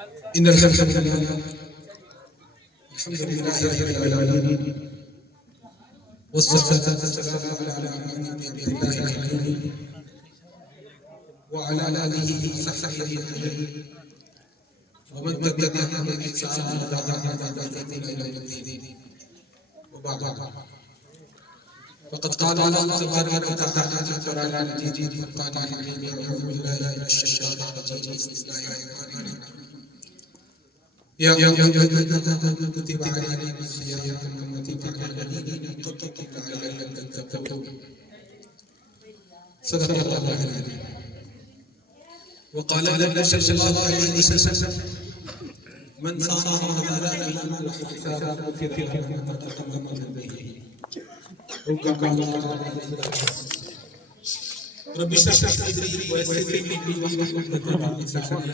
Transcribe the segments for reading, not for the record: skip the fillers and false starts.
إن الحمد لله رب العالمين والصلاة والسلام على محمد عبد الله الأمين وعلى آله وصحبه أجمعين ومن تبعهم بإحسان إلى يوم الدين وبعد فقد قال الله تبارك وتعالى في القرآن المجيد والقرآن الحكيم أعوذ بالله من الشيطان الرجيم بسم الله الرحمن الرحيم يا أيها الذين آمنوا كتب عليكم الصيام كما كتب على الذين من قبلكم لعلكم تتقون صدق الله العظيم. وقال النبي صلى الله عليه وسلم من صام رمضان إيمانا واحتسابا غفر له ما تقدم من ذنبه أو كما قال رب اشرح لي صدري ويسر لي امري واحلل عقدة من لساني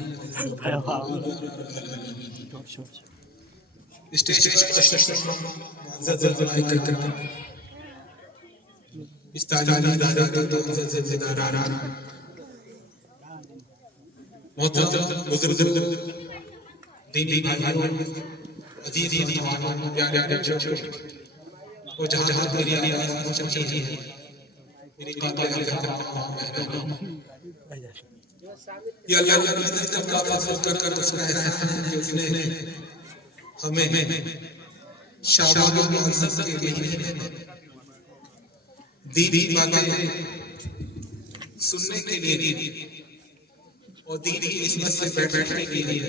اسٹیج پر معزز علماء کرام اس تعلیمی ادارے کے معزز اداران محترم بزرگوں دینی بھائیوں عزیز نوجوانوں پیارے بچوں اور جہاں میری آواز پہنچ رہی ہے میری قابل احترام یا اللہ رب العزت کا بڑا فضل کر اس کا احسان ہے کہ اس نے ہمیں شعبان المعظم کے مہینے میں دینی باتیں سننے کے لیے اور دینی نسبت سے بیٹھنے کے لیے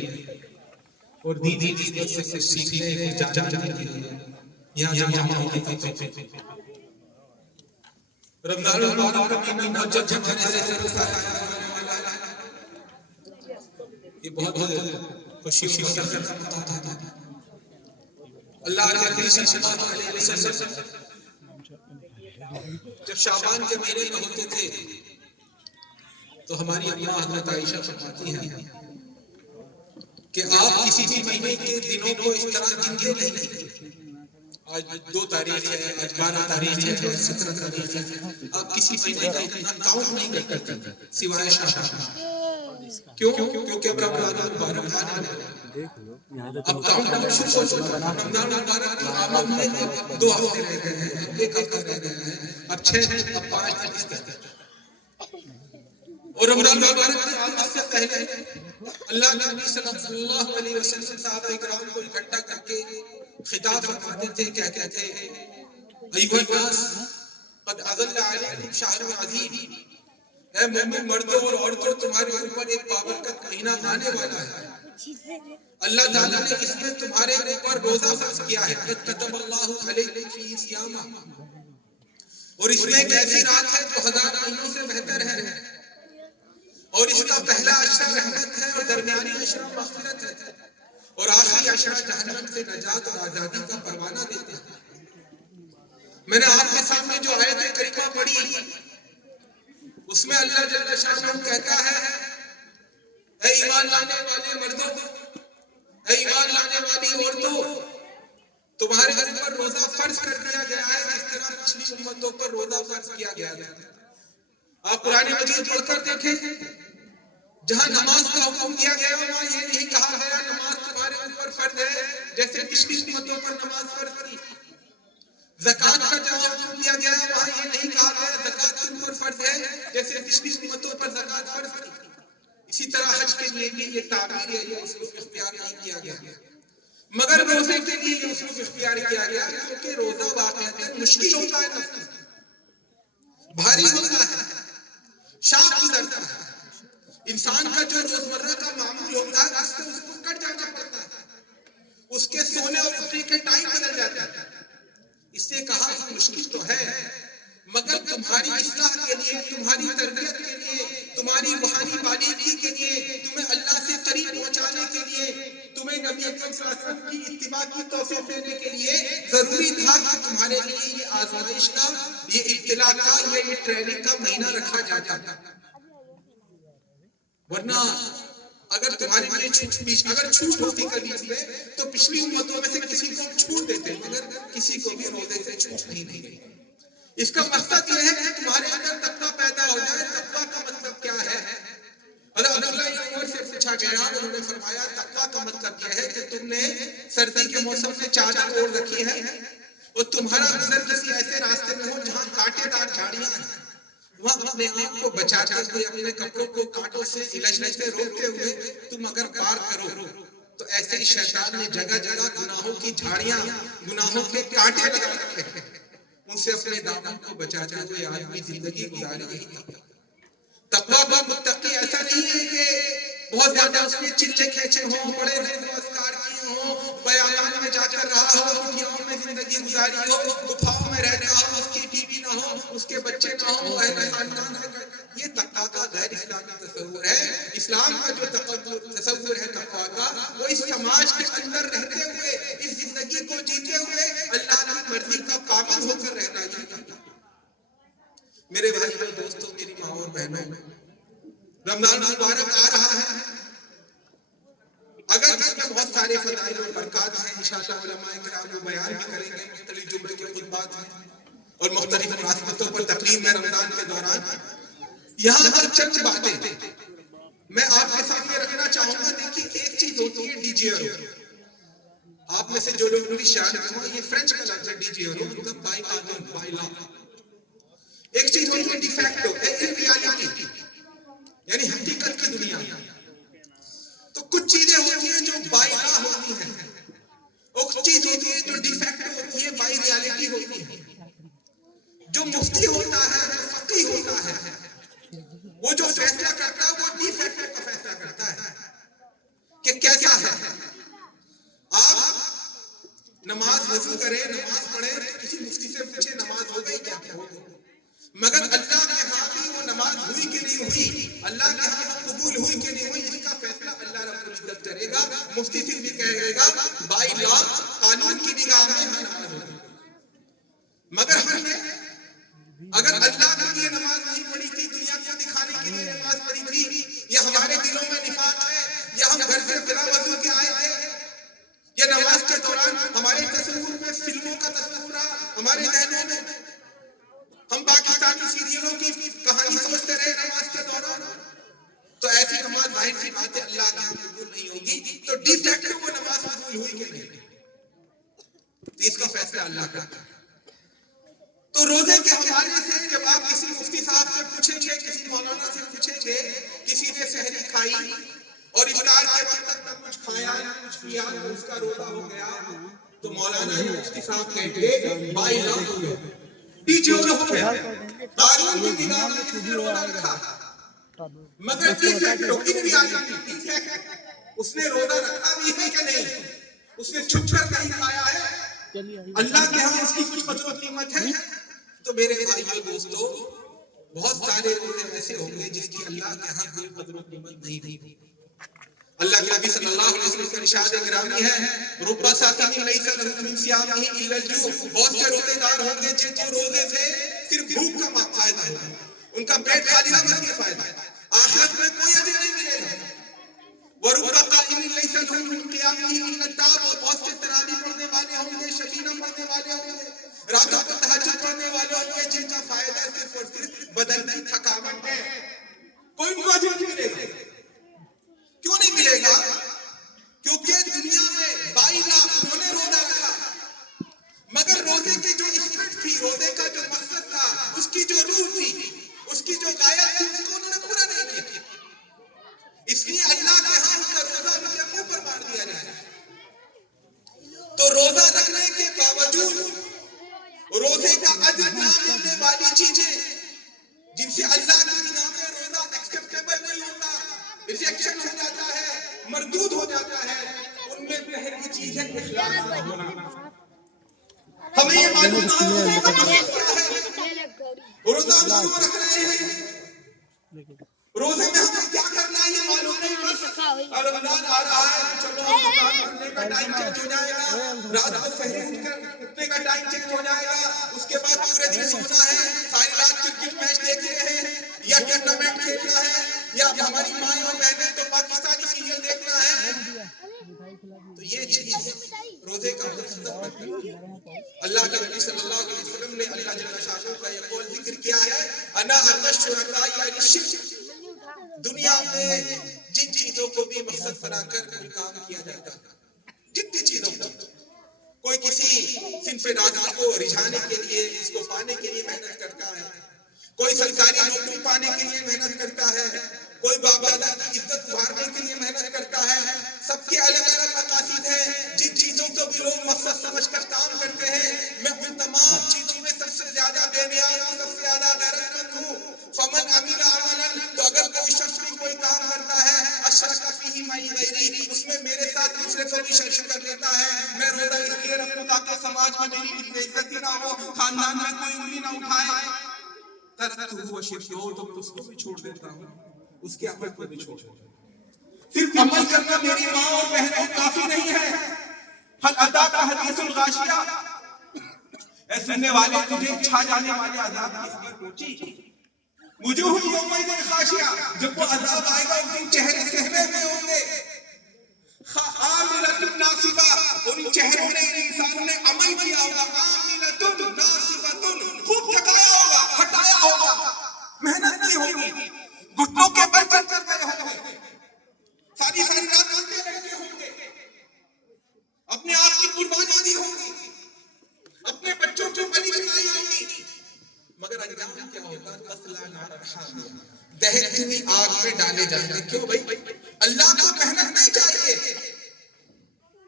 اور دینی نسبت سے سیکھنے جاننے کے لیے یہاں جمع ہونے کی توفیق رمضان المبارک کا مہینہ جب ہمارے سے یہ بہت خوشی کا سبب ہے. اللہ کے نبی صلی اللہ علیہ وسلم جب شعبان کے مہینے میں ہوتے تھے تو ہماری اماں حضرت عائشہ فرماتی ہیں کہ آپ کسی بھی مہینے کے دنوں کو اس طرح گنتے نہیں. آج 2 تاریخ ہے، آج 12 تاریخ ہے، آج 17 تاریخ ہے، آپ کسی مہینے کا اتنا کاؤنٹ نہیں کرتے سوائے شعبان. کیوں؟ کیونکہ اب رمضان المبارک آنے والا ہے. اب کاؤنٹ شروع ہو چکا ہے. رمضان المبارک کی آمد میں 2 ہفتے رہ گئے ہیں، 1 ہفتہ رہ گیا ہے، اب 6 ہیں، اب 5 تک اس طرح. اور رمضان المبارک کی آمد سے پہلے اللہ کے نبی صلی اللہ علیہ وسلم صحابہ کرام کو اکٹھا کر کے خطاب فرماتے تھے، کہتے تھے ایھا الناس قد اظل علیکم شہر عظیم، اے مومن مردوں اور عورتوں تمہارے اوپر ایک بابرکت مہینہ آنے والا ہے. اللہ تعالیٰ نے اس میں تمہارے اوپر روزہ فرض کیا ہے. قد کتب اللہ علیکم فیہ صیامہ، اور اس میں ایک ایسی رات ہے جو 1000 مہینوں سے بہتر ہے، اور اس کا پہلا عشرہ رحمت ہے اور درمیانی عشرہ مغفرت ہے اور آخری عشرہ جہنم سے نجات اور آزادی کا پروانہ دیتے ہیں. میں نے آپ کے سامنے جو آیت کریمہ پڑھی اس میں اللہ جل شانہ کہتا ہے اے ایمان لانے والے مردوں، اے ایمان لانے والی عورتوں، تمہارے اوپر روزہ فرض کر دیا گیا ہے جس طرح پچھلی امتوں پر روزہ فرض کیا گیا تھا. آپ قرآن مجید پڑھ کر دیکھیں، جہاں نماز کا حکم دیا گیا وہاں یہ نہیں کہا گیا نماز تمہارے اوپر فرض ہے جیسے پچھلی امتوں پر نماز فرض تھی. زکوٰۃ کا جہاں حکم دیا گیا وہاں یہ نہیں کہا گیا زکوٰۃ تم پر فرض ہے جیسے پچھلی امتوں پر زکوٰۃ فرض تھی. اسی طرح حج کے لیے بھی یہ تعبیر ہے، یہ اسلوب اختیار نہیں کیا گیا، مگر روزے کے لیے یہ اسلوب اختیار کیا گیا کیونکہ روزہ واقعتاً مشکل ہوتا ہے، نفس بھاری ہوتا ہے، شاق گزرتا ہے. انسان کا جو روزمرہ کا معمول ہوتا ہے اس سے اس کو کٹ جانا پڑتا ہے، اس کے سونے اور اٹھنے کے ٹائم بدل جاتا ہے. اس سے کہا کہ مشکل تو ہے مگر تمہاری اصلاح کے لیے، تمہاری تربیت کے لیے، تمہاری روحانی بالغی کے لیے، تمہیں اللہ سے قریب پہنچانے کے لیے، تمہیں نبی اکرم صلی اللہ علیہ وسلم کی اتباع کی توفیق دینے کے لیے ضروری تھا کہ تمہارے لیے یہ آزمائش کا، یہ ابتلاء کا، یہ ٹریننگ کا مہینہ رکھا جاتا تھا. ورنہ اگر تمہارے لیے اگر چھوٹ ہوتی کبھی اس میں تو پچھلی امتوں میں سے کسی کو چھوٹ دیتے، مگر کسی کو بھی روزے سے چھوٹ نہیں دی گئی. اس کا مقصد یہ ہے کہ تمہارے اندر تقویٰ پیدا ہو جائے. تقویٰ کا مطلب کیا ہے؟ حضرت عبداللہ بن عمر سے پوچھا گیا انہوں نے فرمایا تقویٰ کا مطلب یہ ہے کہ تم نے سردی کے موسم میں چادر اوڑھ رکھی ہے اور تمہارا گزر کسی ایسے راستے میں ہو جہاں کانٹے دار جھاڑیاں ہیں، وہاں اپنے آپ کو بچاتے ہوئے اپنے کپڑوں کو کانٹوں سے الجھتے روکتے ہوئے تم اگر پار کرو تو ایسے ہی شیطان نے جگہ جگہ گناہوں کی جھاڑیاں، گناہوں کے کانٹے لگا رکھے ہیں، ان سے اپنے دامن کو بچاتے ہوئے آدمی زندگی گزارے گی۔ تقویٰ کا متقی ایسا نہیں ہے کہ بہت زیادہ اس نے چلے کھینچے ہوں، بڑے اذکار کیے ہوں، بیابان میں جا کر رہا ہو، کٹھیاؤں میں زندگی گزاری ہو، گپھاؤں میں رہتا ہو، اس کی بیوی نہ ہو، اس کے بچے نہ ہو، اہل خاندان سے، یہ تقویٰ کا غیر اسلامی تصور ہے۔ اسلام کا جو تصور ہے تقویٰ کا، وہ اس سماج کے اندر رہتے ہوئے، اس زندگی کو جیتے ہوئے اللہ کی مرضی کا پابند ہو کر رہنا ہے۔ میرے بھائیوں، دوستوں، میری ماں اور بہنوں، رمضان مبارک آ رہا ہے۔ اگر اس میں بہت سارے فضائل اور برکات ہیں، انشاءاللہ علماء کرام وہ بیان بھی کریں گے مختلف جمعے کے خطبات میں اور مختلف مناسبتوں پر تقریم میں رمضان کے دوران۔ یہاں پر چند باتیں میں آپ کے سامنے رکھنا چاہوں گا۔ دیکھیے، ایک چیز ہوتی ہے ڈی جے ارو، آپ میں سے جو لوگ انگلش جانتے ہوں، یہ فرینچ کا لفظ ہے ڈی جے ارو، مطلب بائی قانون، بائی لا۔ ایک چیز ہوتی ہے ڈی فیکٹو، ان ریالٹی، یعنی حقیقت کی دنیا۔ تو کچھ چیزیں ہوتی ہیں جو بائی لا ہوتی ہیں، اور کچھ چیز ہوتی ہے جو ڈی فیکٹو ہوتی ہے، بائی ریالٹی ہوتی ہے۔ جو مفتی ہوتا ہے، جو فقیہ ہوتا ہے، وہ جو فیصلہ کرتا ہے وہ ڈی فیکٹو کا فیصلہ کرتا ہے کہ کیسا ہے۔ آپ نماز وضو کریں، نماز پڑھیں، کسی مفتی سے پوچھیں نماز ہو گئی کیا ہو گئی، مگر اللہ کے ہاں بھی وہ نماز ہوئی کہ نہیں ہوئی، اللہ کے ہاں وہ قبول ہوئی کہ نہیں ہوئی، اس کا فیصلہ اللہ رب العزت کرے گا۔ مفتی صرف بھی کہے گا بائی لا، قانون کی نگاہ میں ہاں نماز ہوگی، مگر ہم نے اگر اللہ کے لیے نماز نہیں پڑھی تھی، دنیا کو دکھانے کے لیے نماز پڑھی تھی، یا ہمارے دلوں میں نفاق ہے، یا ہم گھر سے بلا وضو کے آئے تھے، یا نماز کے دوران ہمارے تصور میں فلموں کا تصور رہا، ہمارے ذہنوں میں ہم پاکستانی سیریلوں کی کہانی سوچتے رہے نماز کے دوران، تو ایسی نماز ظاہر سی بات ہے اللہ کے یہاں قبول نہیں ہوگی۔ تو ڈی فیکٹو وہ نماز قبول ہوئی کہ نہیں، تو اس کا فیصلہ اللہ کرتا ہے۔ تو روزے کے حوالے سے جب آپ کسی مفتی صاحب سے پوچھیں گے، کسی مولانا سے پوچھیں گے، کسی نے سحری کھائی اور افطار کے وقت تک نہ کچھ کھایا نہ کچھ پیا، تو اس کا روزہ ہو گیا، تو مولانا یا مفتی صاحب کہیں گے بائی لا ہو گیا، ڈی جے ہو گیا، قانون کی نگاہ میں اس نے روزہ رکھا، مگر de facto, in reality, de facto اس نے روزہ رکھا بھی ہے کہ نہیں، اس نے چھپ کر کہیں کھایا ہے، اللہ کے ہاں اس کی کچھ قدر و قیمت ہے۔ تو میرے بھائیو دوستو، بہت سارے روزے ایسے ہوں گے جس کی اللہ کے ہاں کوئی قدر و قیمت نہیں ہوگی۔ اللہ کے نبی صلی اللہ علیہ وسلم کا ارشاد گرامی ہے، رب صائم لیس لہ من صیامہ الا الجوع، بہت سے روزے دار ہوں گے جن کو روزے سے صرف بھوک کا فائدہ ہوگا، ان کا پیٹ خالی نہ بس یہ فائدہ، آخرت میں کوئی اجر نہیں ملے گا۔ وَرُبَّ قَائِمٍ لَيْسَ لَهُ مِنْ قِيَامِهِ إِلَّا التَّعَبُ، بہت سے تراویح پڑھنے والے ہوں گے، شبینہ پڑھنے والے ہوں گے، راتوں کو تہجد پڑھنے والے ہوں گے، جن کا فائدہ صرف اور صرف بدن کی تھکاوٹ ہے، کوئی ان کو اجر نہیں ملے گا۔ کیوں نہیں ملے گا؟ کیونکہ دنیا میں بائی لا انہوں نے روزہ رکھا، مگر روزے کی جو اسپرٹ تھی، روزے کا جو مقصد تھا، اس کی جو روح تھی، اس کی جو غایت تھی، اس کو انہوں نے پورا نہیں کیا، اس لیے اللہ کے ہاں ان کا روزہ ان کے منہ پر مار دیا جائے۔ تو روزہ رکھنے کے باوجود روزے کا اجر نہ ملنے والی چیزیں جن سے اللہ کی نگاہ میں روزہ ایکسپٹیبل نہیں ہوتا، ریجیکشن ہو جاتا ہے، مردود ہو جاتا ہے، ان میں پہلی چیز ہے اخلاص نہ ہونا۔ ہمیں یہ معلوم نہ ہو روزے کا مقصد کیا ہے، روزہ ہم کیوں رکھ رہے ہیں، روزے میں ہمیں کیا کرنا ہے یہ معلوم نہیں، بس رمضان آ رہا ہے تو چلو افطار کرنے کا ٹائم چینج ہو جائے گا، رات کو سحری اٹھ کر اٹھنے کا ٹائم چینج ہو جائے گا، اس کے بعد پورے دن سونا ہے، ساری رات کرکٹ میچ دیکھنے ہیں یا ٹورنامنٹ کھیلنا ہے، یا ہماری مائیں اور بہنیں تو پاکستانی سیریل دیکھنا ہے۔ تو یہ چیز روزے کا مقصد ہے۔ اللہ کے نبی صلی اللہ علیہ وسلم نے اللہ جل شانہ کا یہ قول ذکر کیا ہے، انا اغنى الشركاء عن الشرك، دنیا میں جن چیزوں کو بھی مقصد بنا کر کوئی کام کیا جاتا ہے، جتنی چیزوں کو، کوئی کسی صنف راضی کو رجھانے کے لیے، اس کو پانے کے لیے محنت کرتا ہے، کوئی سرکاری نوکری پانے کے لیے محنت کرتا ہے، کوئی باپ دادا کی عزت ابھارنے کے لیے محنت کرتا ہے، سب کے الگ الگ مقاصد ہیں، جن چیزوں کو بھی لوگ مقصد سمجھ کر کام کرتے ہیں، میں ان تمام چیزوں میں سب سے زیادہ بے نیاز ہوں، سب سے زیادہ غیرت مند ہوں۔ فمن عمل عملا، تو اگر کوئی شخص بھی کوئی کام کرتا ہے، اشرک فیہ معی غیری، اس میں میرے ساتھ دوسرے کو بھی شریک کر لیتا ہے، میں روزہ اس لیے رکھوں تاکہ سماج میں میری بے عزتی نہ ہو، خاندان میں کوئی انگلی نہ اٹھائے، ترکتہ وشرکہ، تو میں اس کو بھی چھوڑ دیتا ہوں، اس کے عمل کو بھی چھوڑ دیتا ہوں۔ صرف عمل کرنا میری ماں اور بہنوں کافی نہیں ہے۔ حل اتاک حدیث الغاشیہ، اے سننے والے، تجھے چھا جانے والے عذاب کی خبر پہنچی؟ وجوہ یومئذ خاشعہ، جب وہ عذاب آئے گا اس دن چہرے سہمے ہوئے ہوں گے، عاملۃ ناصبہ، اور ان چہروں نے، ان انسانوں نے عمل کیا ہوگا، عاملۃ ناصبۃ، خوب تھکایا ہوگا، ہٹایا ہوگا، محنت کی ہوگی، گھٹنوں کے بل چل کر گئے ہوں گے، ساری ساری رات روتے رہتے ہوں گے، اپنے آپ کی قربانی دی ہوگی، اپنے بچوں کو بلی چڑھائی ہوگی، مگر انجام کیا ہوگا؟ تصلیٰ نارا حامیہ، دہتی ہوئی آگ میں ڈالے جائیں گے۔ کیوں بھائی؟ اللہ کو محنت نہیں چاہیے،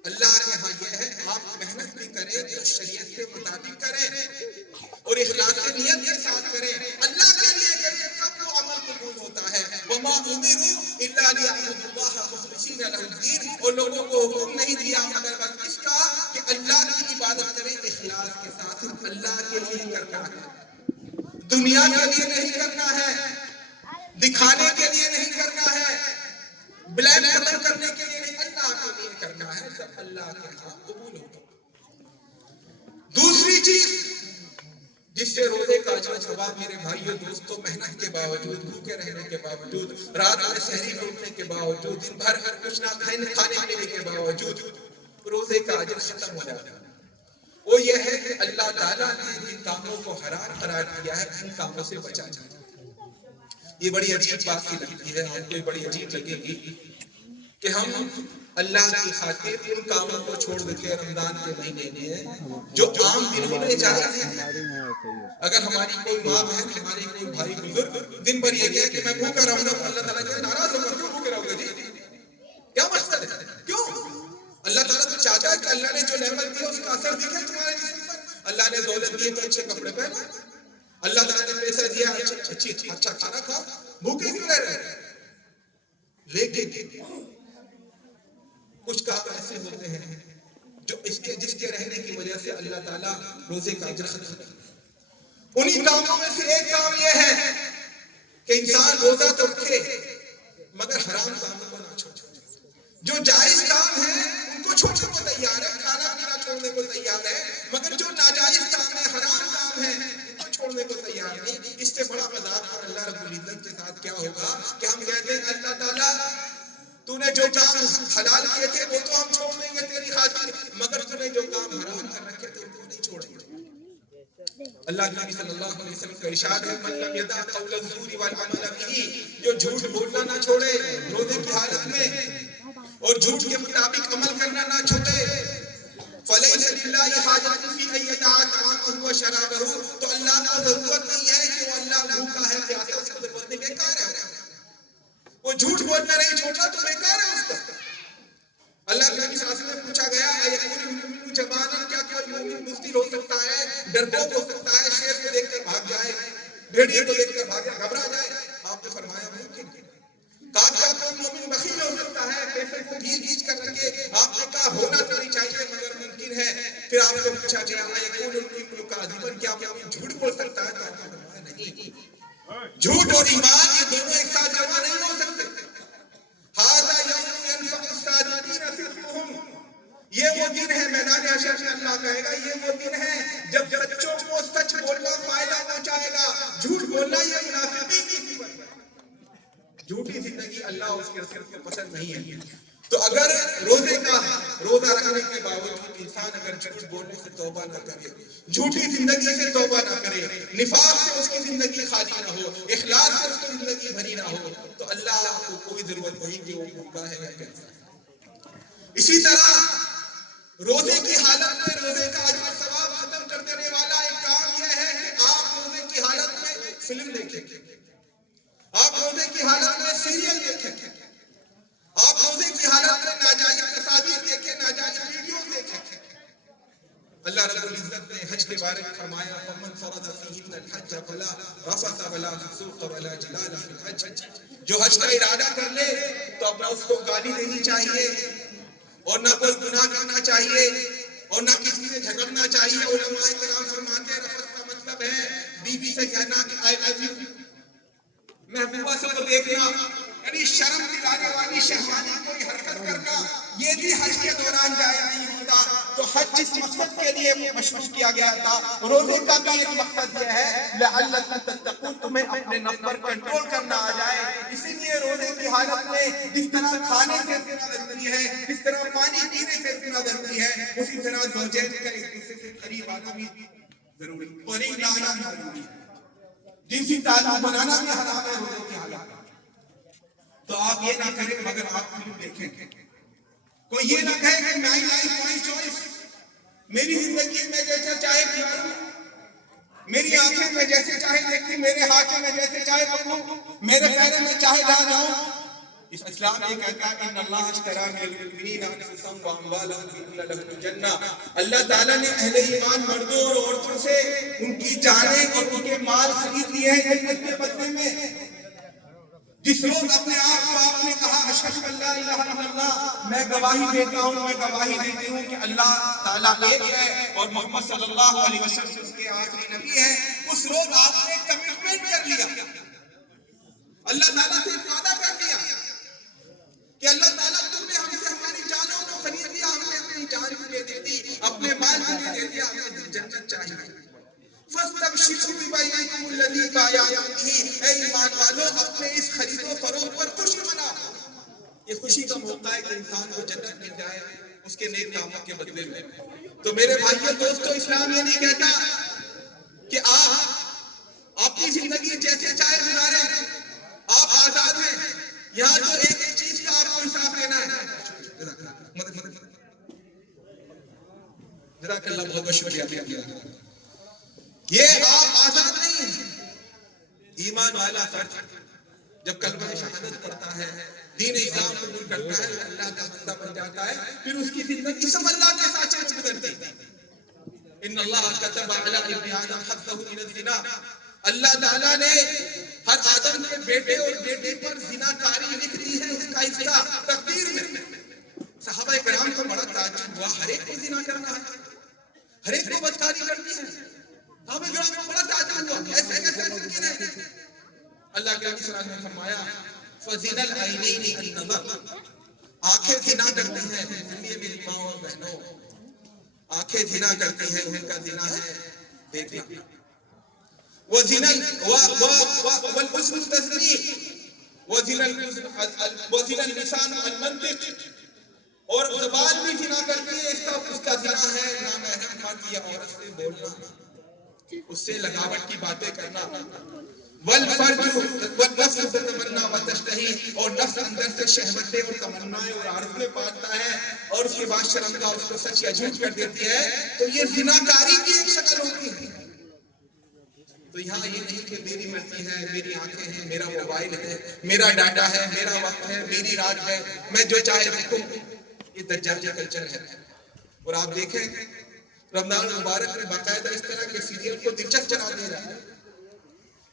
اللہ کے ہاں یہ ہے آپ محنت بھی کریں تو شریعت کے مطابق کریں اور اخلاص نیت کے ساتھ کریں، اللہ کے لیے کریں، تب وہ عمل قبول ہوتا ہے۔ وما امروا الا لیعبدوا اللہ مخلصین لہ الدین، اور لوگوں کو حکم نہیں دیا مگر بس اس کا کہ اللہ کی عبادت کریں اخلاص کے ساتھ، اللہ کے لیے کرنا ہے، دنیا کے لیے نہیں کرنا ہے، دکھانے کے لیے نہیں کرنا ہے، بلین ختم کرنے کے لیے نہیں، اللہ کے لیے کرنا ہے، تب اللہ کے ہاں قبول ہوگا۔ دوسری چیز جس سے روزے کا اجر و ثواب میرے بھائیوں دوستوں، محنت کے باوجود، بھوکے رہنے کے باوجود، رات میں سحری اٹھنے کے باوجود، دن بھر کچھ نہ کھانے پینے کے باوجود روزے کا اجر ختم ہو جاتا ہے، وہ یہ ہے کہ اللہ تعالیٰ نے جن کاموں کو حرام قرار دیا ہے ان کاموں سے بچا جائے۔ یہ بڑی عجیب بات سی لگتی ہے، آپ کو بڑی عجیب لگے گی کہ ہم اللہ کی خاطر ان کاموں کو چھوڑ دیتے ہیں رمضان کے مہینے میں جو عام دنوں میں جائز ہیں۔ اگر ہماری کوئی ماں بہن، ہمارے کوئی بھائی بزرگ دن بھر یہ کہے کہ میں بھوکا رہوں گا، اللہ تعالیٰ کہے ناراض ہوگا، کیوں بھوکے رہو گے جی؟ کیا مقصد ہے؟ کیوں؟ اللہ تعالیٰ تو چاہتا ہے کہ اللہ نے جو نعمت دی اس کا اثر دکھے تمہارے جسم پر۔ اللہ نے دولت دی تو اچھے کپڑے پہنو، اللہ تعالیٰ نے پیسہ دیا اچھا کھانا کھاؤ، بھوکے کیوں رہ رہے؟ لیکن کچھ کام ایسے ہوتے ہیں جو جس کے رہنے کی وجہ سے اللہ تعالیٰ روزے کا اجر ختم کرتا ہے۔ انہی کاموں میں سے ایک کام یہ ہے کہ انسان روزہ تو رکھے مگر حرام کاموں کو نہ چھوڑے، جو جائز کام ہے ان کو چھوڑنے کو تیار ہے، کھانا پینا چھوڑنے کو تیار ہے، مگر جو ناجائز کام ہے، حرام کام ہے، ان کو چھوڑنے کو تیار نہیں۔ اس سے بڑا مذاق اور اللہ رب العزت کے ساتھ کیا ہوگا کہ ہم کہتے ہیں اللہ تعالیٰ تو نے جو کام حلال کیے تھے وہ تو ہم چھوڑ دیں گے تیری خاطر، مگر تو نے جو کام حرام کر رکھے تھے ان کو نہیں چھوڑیں گے۔ اللہ کے نبی صلی اللہ علیہ وسلم کا ارشاد ہے من لم یدع قول الزور والعمل به، جو جھوٹ بولنا نہ چھوڑے روزے کی حالت میں اور جھوٹ کے مطابق عمل کرنا نہ چھوڑے، فلیس للہ حاجۃ فی ان یدع طعامہ وشرابہ، تو اللہ کو ضرورت نہیں ہے کہ وہ اللہ بھوکا ہے پیاسا اس کو ضرورت نہیں، بیکار ہے وہ جھوٹ بولنا نہیں چھوڑنا تو بیکار ہے اس کا۔ اللہ کے نبی صلی اللہ علیہ وسلم سے پوچھا گیا ایکون المؤمن جبانا، کیا کوئی مومن بزدل ہو سکتا ہے، ڈرپوک ہو سکتا ہے، شیر کو دیکھ کر بھاگ جائے، بھیڑیے کو دیکھ کر بھاگ جائے، گھبرا جائے؟ آپ نے فرمایا ممکن ہے۔ کہا کیا کوئی مومن بخیل ہو سکتا ہے، پیسے کو بھیج بھیج کر رکھے؟ آپ نے کہا ہونا تو نہیں چاہیے مگر ممکن ہے۔ پھر آپ کو پوچھا گیا ایکون المؤمن کاذبا، کیا مومن جھوٹ بول سکتا ہے؟ تو آپ نے فرمایا نہیں، جھوٹ اور ایمان یہ دونوں ایک ساتھ جمع نہیں ہو سکتے۔ ھذا یوم ینفع الصادقین صدقہم، یہ وہ دن ہے میدان حشر میں اللہ کہے گا یہ وہ دن ہے جب سچوں کو سچ بولنا فائدہ پہنچائے گا، جھوٹ بولنا یہ منافقین کی صفت ہے۔ جھوٹی زندگی اللہ اور اس کے رسول کو پسند نہیں ہے۔ تو اگر روزے کا روزہ رکھنے کے باوجود انسان اگر جھوٹ بولنے سے توبہ نہ کرے، جھوٹی زندگی سے توبہ نہ کرے، نفاق سے اس کی زندگی خالی نہ ہو، اخلاص سے اس کی زندگی بھری نہ ہو، تو اللہ کو کوئی ضرورت نہیں کہ وہ بھوکا ہے یا پیاسا ہے۔ اسی طرح روزے کی حالت میں روزے کا اجر و ثواب ختم کر دینے والا ایک کام یہ ہے کہ آپ روزے کی حالت میں فلم دیکھیں، آپ روزے کی حالت میں سیریل دیکھیں، آپ روزے کی حالت میں ناجائز تصاویر دیکھیں، ناجائز ویڈیوز دیکھیں۔ اللہ رب العزت نے حج کے بارے میں فرمایا وَمَنْ فَرَضَ فِيهِنَّ الْحَجَّ فَلَا رَفَثَ وَلَا فُسُوقَ وَلَا جِدَالَ فِي الْحَجِّ، جو حج کا ارادہ کر لے تو اپنا اس کو گالی دینی چاہیے اور نہ کوئی گناہ کرنا چاہیے اور نہ کسی سے جھگڑنا چاہیے۔ علماء کرام فرماتے ہیں رفث کا مطلب ہے بیوی سے کہنا کہ آئی لو یو، محبوبہ سے کو دیکھنا، یعنی شرم دلانے والی شہوانی کوئی حرکت کرنا، یہ بھی حج کے دوران جائز نہیں ہوتا۔ تو حج جس مقصد کے لیے مشروع کیا گیا تھا، روزے کا بھی ایک مقصد یہ ہے لعلکم تتقون، تمہیں اپنے نفس پر کنٹرول کرنا آ جائے۔ اسی لیے روزے کی حالت میں جس طرح کھانے سے اتنا ضروری ہے، جس طرح پانی پینے سے اتنا ضروری ہے، اسی طرح زوجین کا ایک دوسرے سے قریب آنا بھی ضروری، قریب آنا بھی ضروری ہے۔ جنسی تعلق بنانا بھی حرام ہے روزے کی حالت میں۔ تو آپ یہ نہ کریں مگر آپ فلم دیکھیں، کوئی یہ نہ کہے کہ مائی لائف مائی چوائس، میری زندگی میں جیسے چاہے جیوں، میری آنکھیں میں جیسے چاہے دیکھوں، میرے ہاتھوں میں جیسے چاہے پکڑوں، میرے پیروں میں چاہے جہاں جاؤں۔ اس اسلام یہ کہتا ہے ان اللہ اشتری من المؤمنین انفسهم واموالهم بان لهم الجنہ، اللہ تعالیٰ نے اہل ایمان مردوں اور عورتوں سے ان کی جانیں اور ان کے مال خرید لیے ہیں جنت کے بدلے میں۔ جس روز اپنے آپ کو آپ نے کہا اشہد ان لا الہ الا اللہ، میں گواہی دیتا ہوں، میں گواہی دیتی ہوں کہ اللہ تعالیٰ ایک ہے اور محمد صلی اللہ علیہ وسلم اس کے آخری نبی ہے، اس روز آپ نے کمٹمنٹ کر لیا، اللہ تعالیٰ سے وعدہ کر لیا کہ اللہ تعالیٰ تم نے ہم سے ہماری جانوں کو خرید لیا، ہم نے اپنی جان بھی دے دی، اپنے مال بھی دے دیا، ہمیں جنت چاہیے۔ فَاسْتَبْشِرُوا بِبَيْعِكُمُ الَّذِي بَایَعْتُم بِهِ، اے ایمان والو اپنے اس خرید و فروخت پر خوشی مناؤ۔ یہ خوشی کا موقع ہے کہ انسان کو جنت مل جائے اس کے نیک کاموں کے بدلے میں۔ تو میرے بھائیو دوستو، اسلام یہ نہیں کہتا کہ آپ اپنی زندگی جیسے چاہے گزاریں، آپ آزاد ہیں۔ یہاں تو ایک ایک چیز کا آپ کو حساب دینا ہے۔ جزاک اللہ، بہت بہت شکریہ۔ یہ آپ آزاد نہیں ہیں۔ ایمان والا فرد جب کلمہ شہادت پڑھتا ہے، دین اسلام قبول کرتا ہے، اللہ کا بندہ بن جاتا ہے، پھر اس کی زندگی سب اللہ کے ساتھ گزرتی ہے۔ ان اللہ کتب علی ابن آدم حظہ من الزنا، اللہ تعالیٰ نے ہر آدم کے بیٹے اور بیٹی پر زنا کاری لکھ دی ہے، اس کا حصہ تقدیر میں۔ صحابہ کرام کو بڑا تعجب ہوا، ہر ایک کو زنا کرنا ہے، ہر ایک کو بدکاری کرنی ہے۔ صحابہ کرام کو بڑا تعجب ہوا، ایسے کیسے ممکن ہے؟ اللہ کے نبی صلی اللہ علیہ وسلم نے فرمایا فَزِنَا الْعَيْنَيْنِ النَّظَرُ، آنکھیں زنا کرتی ہیں، سنیے میری ماں اور بہنوں، آنکھیں زنا کرتی ہیں، ان کا زنا ہے دیکھنا۔ وَالْأُذُنُ تَزْنِي وَزِنَا اللِّسَانُ الْمَنطِقُ، اور زبان بھی زنا کرتی ہے، اس کا زنا ہے نامحرم مرد یا عورت سے بولنا، اس سے لگاوٹ کی باتیں کرنا۔ والفرج والنفس تتمنى وتشتهي، اور نفس اندر سے شہوتیں اور تمنائیں اور آرزویں پالتا ہے اور اس کے بعد شرمگاہ اس کو سچ یا جھوٹ کر دیتی ہے، تو یہ زناکاری کی ایک شکل ہوتی ہے۔ تو یہاں یہ نہیں کہ میری مرضی ہے، میری آنکھیں ہیں، میرا موبائل ہے، میرا ڈاٹا ہے، میرا وقت ہے، میری رات ہے، میں جو چاہے دیکھوں، یہ دجالی کلچر ہے۔ اور آپ دیکھیں رمضان مبارک میں باقاعدہ اس طرح کے سیریل کو دلچسپ بنا دیا جاتا ہے،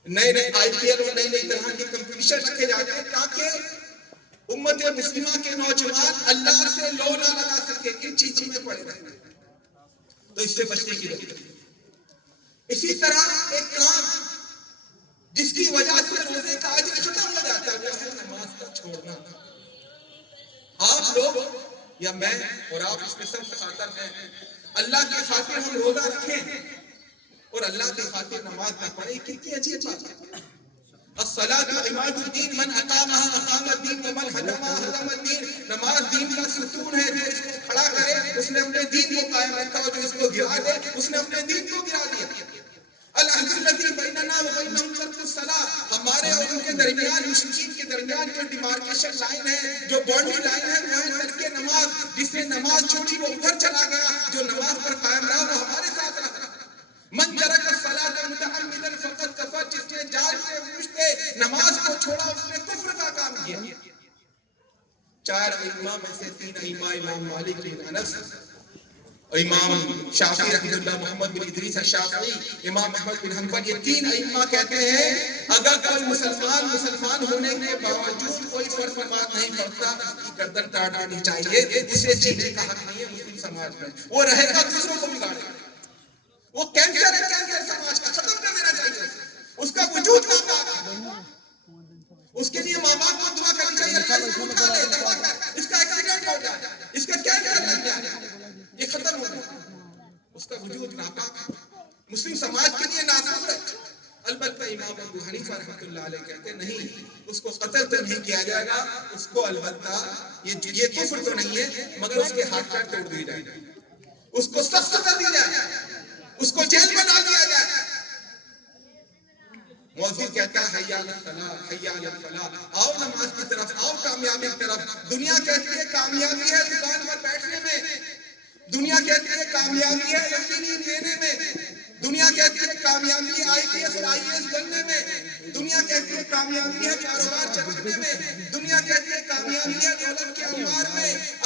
نئے نئے آئی پی ایل اور نئی نئی طرح کے کمپٹیشن رکھے جاتے ہیں تاکہ امت مسلمہ کے نوجوان اللہ سے لو نہ لگا سکے، ان چیزوں میں پڑے رہے۔ تو اس سے بچنے کی ضرورت ہے۔ اسی طرح ایک کام جس کی وجہ سے روزے کا اجر ختم ہو جاتا ہے وہ ہے نماز کا چھوڑنا۔ آپ لوگ یا میں اور آپ اس میں سب خاطر ہیں، اللہ کی خاطر ہم روزہ رکھیں اور اللہ کی خاطر نماز نہ پڑھیں، کتنی عجیب بات ہے۔ الصلاۃ عماد الدین، من اقامها اقام الدین ومن حدمها حدم الدین. نماز دین کا ستون ہے، جو اس کو کھڑا کرے اس نے اپنے دین کو قائم رکھا، اور جو اس کو گرا دے اس نے اپنے دین کو گرا دیا. العہد الذی بیننا وبینہم ترک الصلاۃ، ہمارے اور ان کے درمیان، مشرکین کے درمیان جو ڈیمارکیشن لائن ہے، جو باؤنڈری لائن ہے، وہ ہے ترک نماز. جس نے نماز چھوڑی وہ ادھر چلا گیا، جو نماز پر قائم رہا وہ ہمارے ساتھ رہا. من ترک الصلاۃ متعمدا فقد کفر، جس نے جان کے بوجھتے نماز کو چھوڑا اس نے کفر کا کام کیا. چار ائمہ میں سے تین ائمہ، امام مالک بن انس، امام شافعی رحمۃ اللہ، محمد بن ادریس الشافعی، امام احمد بن حنبل، یہ تین ائمہ کہتے ہیں اگر کوئی مسلمان ہونے کے باوجود کوئی فرض نماز نہیں پڑھتا، اس کی گردن کاٹ دینی چاہیے، اسے جینے کا حق نہیں ہے مسلم سماج میں. وہ رہے گا دوسروں کو بگاڑے گا. وہ کینسر ہے، کینسر سماج کا، ختم کر دینا چاہیے. اس کا وجود ناپاک ہے. اس کے لیے ماں باپ کو دعا کرنی چاہیے، اللہ اس کو اٹھا لے، دفع کر، اس کا ایکسیڈنٹ ہو جائے، اس کا کینسر لگ جائے، یہ ختم ہو جائے. اس کا وجود ناپاک ہے، مسلم سماج کے لیے ناسور ہے. البتہ امام ابو حنیفہ رحمۃ اللہ علیہ کہتے ہیں نہیں، اس کو قتل تو نہیں کیا جائے گا، اس کو البتہ یہ کفر تو نہیں ہے مگر اس کے ہاتھ پیر توڑ دیے جائیں گے، اس کو سخت سزا دی جائے، اس کو جیل میں ڈال دیا جائے. مؤذن کہتا ہے حی علی الصلاۃ، حی علی الفلاح، آؤ نماز کی طرف، آؤ کامیابی کی طرف. دنیا کہتی ہے کامیابی ہے دکان پر بیٹھنے میں، دنیا کہتی ہے کامیابی ہے لمبی نیند لینے میں، دنیا کہتی ہے کامیابی ہے آئی پی ایس اور آئی اے ایس بننے میں، دنیا کہتی ہے کامیابی ہے کاروبار چلانے میں، دنیا کہتی ہے کامیابی ہے دولت کے انبار میں.